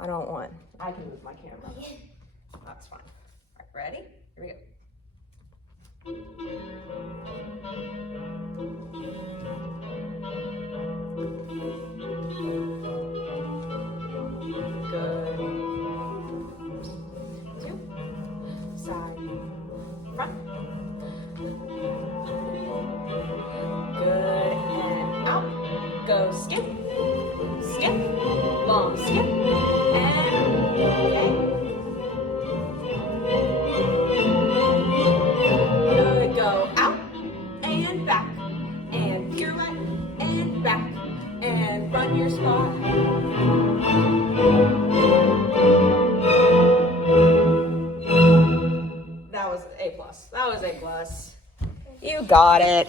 I don't want. I can move my camera. That's fine. All right, ready? Here we go. Good. 2. Side. Front. Good. And out. Go skip. Skip. Long skip. And okay. Good. Go out and back. And pirouette and back. And run your spot. That was A+. That was A+. You got it.